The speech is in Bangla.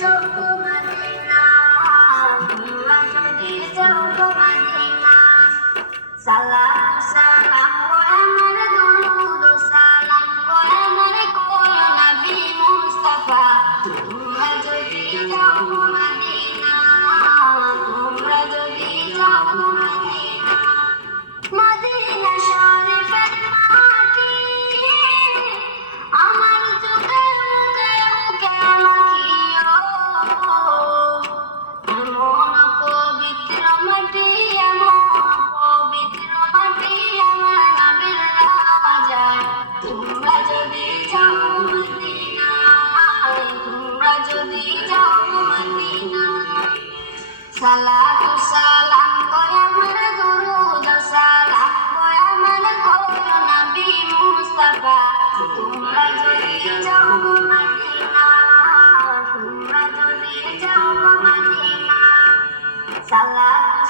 যাও গো মদিনা, তোমরা যদি যাও গো মদিনা। সালাম সালাম গো আমার দুরুদ সালাম গো আমার কোল নবী মুস্তাফা, তোমরা যদি যাও গো মদিনা, তোমরা যদি যাও গো মদিনা। মদিনা শরীফের মাটি আমার চোখে মুখে মুখে মাখিও, এমন পবিত্র মাটি, এমন পবিত্র মাটি আমার নবীর রাজা। তোমরা যদি যাও মদিনা, তোমরা যদি যাও মদিনা। সালাতু সালাম গো আমার দুরুদ সালাম গো আমার কোল নবী মুস্তাফা, তোমরা যদি যাও গো মদিনা, তোমরা যদি যাও গো মদিনা। সালাতু